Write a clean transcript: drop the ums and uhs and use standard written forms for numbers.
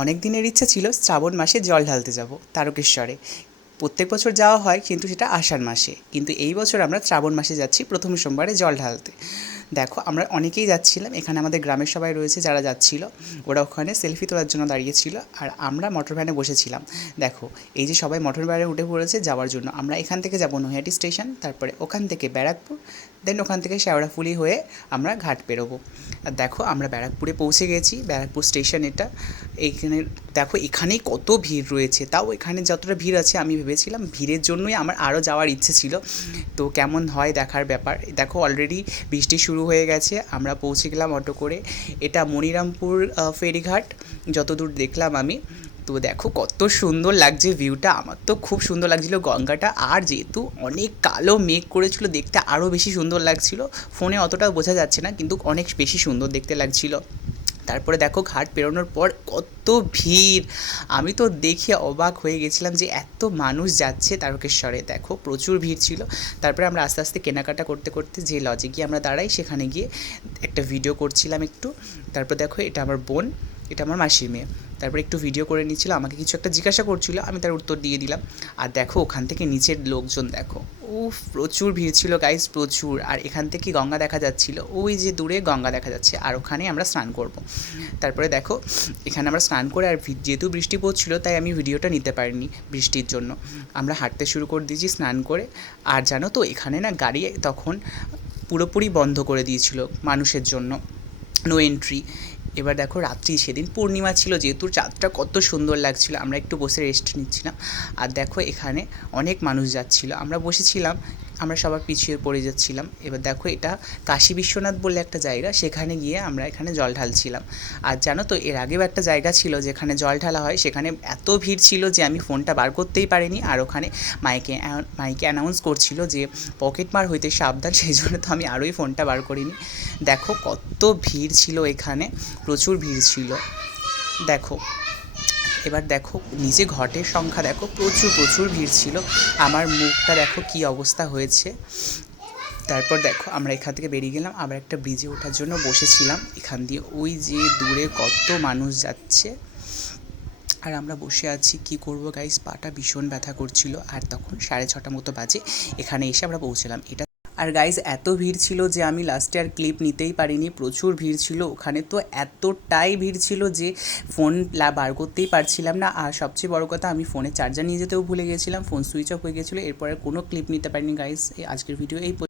অনেক দিনের ইচ্ছা ছিল শ্রাবণ মাসে জল ঢালতে যাব তারকেশ্বরে। প্রত্যেক বছর যাওয়া হয় কিন্তু সেটা আষাঢ় মাসে, কিন্তু এই বছর আমরা শ্রাবণ মাসে যাচ্ছি প্রথম সোমবারে জল ঢালতে। দেখো আমরা অনেকেই যাচ্ছিলাম, এখানে আমাদের গ্রামের সবাই রয়েছে যারা যাচ্ছিল, ওরা ওখানে সেলফি তোলার জন্য দাঁড়িয়েছিল আর আমরা মোটর ভ্যানে বসেছিলাম। দেখো এই যে সবাই মোটর ভ্যানে উঠে পড়েছে যাওয়ার জন্য। আমরা এখান থেকে যাব নৈহাটি স্টেশন, তারপরে ওখান থেকে ব্যারাকপুর, দেন ওখান থেকে শেওড়াফুলি হয়ে আমরা ঘাট পেরোবো। আর দেখো আমরা ব্যারাকপুরে পৌঁছে গেছি, ব্যারাকপুর স্টেশন এটা। এইখানে দেখো এখানেই কত ভিড় রয়েছে, তাও এখানে যতটা ভিড় আছে আমি ভেবেছিলাম ভিড়ের জন্যই আমার আরও যাওয়ার ইচ্ছে ছিল। তো কেমন হয় দেখার ব্যাপার। দেখো অলরেডি বৃষ্টি শুরু হয়ে গেছে, আমরা পৌঁছে গেলাম অটো করে। এটা মনিরামপুর ফেরিঘাট যতদূর দেখলাম আমি। তো দেখো কত সুন্দর লাগছে ভিউটা, আমার তো খুব সুন্দর লাগছিলো গঙ্গাটা। আর যেহেতু অনেক কালো মেঘ করেছিল, দেখতে আরও বেশি সুন্দর লাগছিল। ফোনে অতটা বোঝা যাচ্ছে না কিন্তু অনেক বেশি সুন্দর দেখতে লাগছিল। তারপরে দেখো ঘাট পেরোনোর পর কত ভিড়, আমি তো দেখে অবাক হয়ে গেছিলাম যে এত মানুষ যাচ্ছে তারকেশ্বরে। দেখো প্রচুর ভিড় ছিল। তারপরে আমরা আস্তে আস্তে কেনাকাটা করতে করতে যে লজে গিয়ে আমরা দাঁড়াই সেখানে গিয়ে একটা ভিডিও করছিলাম একটু। তারপর দেখো এটা আমার বোন, এটা আমার মাসির মেয়ে। তারপরে একটু ভিডিও করে নিচ্ছিল, আমাকে কিছু একটা জিজ্ঞাসা করছিল, আমি তার উত্তর দিয়ে দিলাম। আর দেখো ওখান থেকে নিচের লোকজন দেখো, উফ প্রচুর ভিড় ছিল গাইস, প্রচুর। আর এখান থেকে গঙ্গা দেখা যাচ্ছিল, ওই যে দূরে গঙ্গা দেখা যাচ্ছে, আর ওখানে আমরা স্নান করব। তারপরে দেখো এখানে আমরা স্নান করে, আর যেহেতু বৃষ্টি পড়ছিল তাই আমি ভিডিওটা নিতে পারিনি বৃষ্টির জন্য। আমরা হাঁটতে শুরু করে দিয়েছি স্নান করে। আর জানো তো এখানে না গাড়ি তখন পুরোপুরি বন্ধ করে দিয়েছিল মানুষের জন্য, নো এন্ট্রি। এবার দেখো রাত্রি, সেদিন পূর্ণিমা ছিল যেহেতু, চাঁদটা কত সুন্দর লাগছিল, আমরা একটু বসে রেস্ট নিচ্ছিলাম। আর দেখো এখানে অনেক মানুষ যাচ্ছিল, আমরা বসেছিলাম, আমরা সবার পিছিয়ে পড়ে যাচ্ছিলাম। এবার দেখো এটা কাশী বিশ্বনাথ বলে একটা জায়গা, সেখানে গিয়ে আমরা এখানে জল ঢালছিলাম। আর জানো তো এর আগেও একটা জায়গা ছিল যেখানে জল ঢালা হয়, সেখানে এত ভিড় ছিল যে আমি ফোনটা বার করতেই পারিনি। আর ওখানে মাইকে মাইকে অ্যানাউন্স করছিল যে পকেটমার হইতে সাবধান, সেই জন্য তো আমি আরোই ফোনটা বার করিনি। দেখো কত ভিড় ছিল এখানে, প্রচুর ভিড় ছিল। দেখো এবার দেখো নিচে ঘটের সংখ্যা দেখো, প্রচুর প্রচুর ভিড় ছিল। আমার মুখটা দেখো কী অবস্থা হয়েছে। তারপর দেখো আমরা এখান থেকে বেরিয়ে গেলাম, আবার একটা ব্রিজে ওঠার জন্য বসেছিলাম এখান দিয়ে, ওই যে দূরে কত মানুষ যাচ্ছে। আর আমরা বসে আছি, কি করব গাইস, পাটা ভীষণ ব্যথা করছিল। আর তখন 6:30 মতো বাজে, এখানে এসে আমরা পৌঁছলাম। এটা আর গাইজ এত ভিড় ছিল যে আমি লাস্টে আর ক্লিপ নিতেই পারিনি, প্রচুর ভিড় ছিল ওখানে। তো এতটাই ভিড় ছিল যে ফোন বার করতেই পারছিলাম না। আর সবচেয়ে বড় কথা, আমি ফোনে চার্জার নিয়ে যেতেও ভুলে গেছিলাম, ফোন সুইচ অফ হয়ে গেছিলো। এরপরে কোনো ক্লিপ নিতে পারিনি গাইজ। আজকের ভিডিও এই